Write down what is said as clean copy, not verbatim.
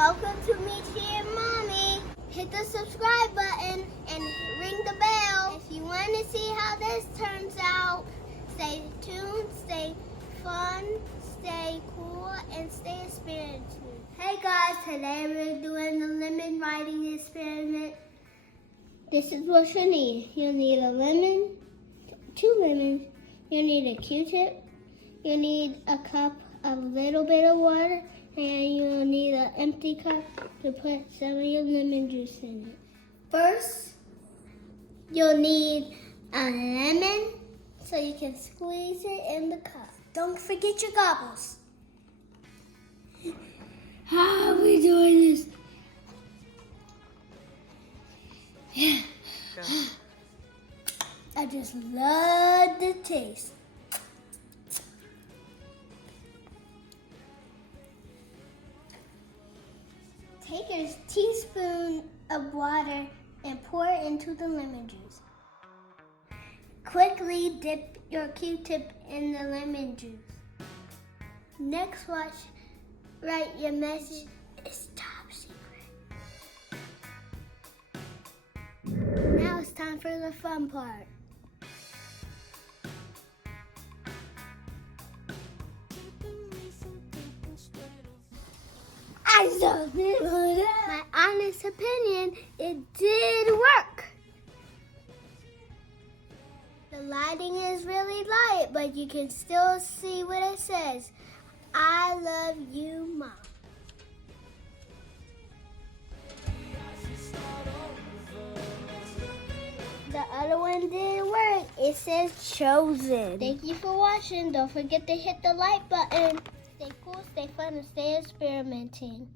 Welcome to Meechie and Mommy. Hit the subscribe button and ring the bell. If you want to see how this turns out, stay tuned, stay fun, stay cool, and stay spiritual. Hey guys, today we're doing the lemon writing experiment. This is what you need. You'll need a lemon, 2 lemons. You need a Q-tip. You need a cup of a little bit of water. And you'll need an empty cup to put some of your lemon juice in it. First, you'll need a lemon so you can squeeze it in the cup. Don't forget your gobbles. How are we doing this? Yeah. I just love the taste. Take a teaspoon of water and pour it into the lemon juice. Quickly dip your Q-tip in the lemon juice. Next, write your message. It's top secret. Now it's time for the fun part. My honest opinion, it did work. The lighting is really light, but you can still see what it says. I love you, Mom. The other one didn't work. It says chosen. Thank you for watching. Don't forget to hit the like button. Stay cool, stay fun, and stay experimenting.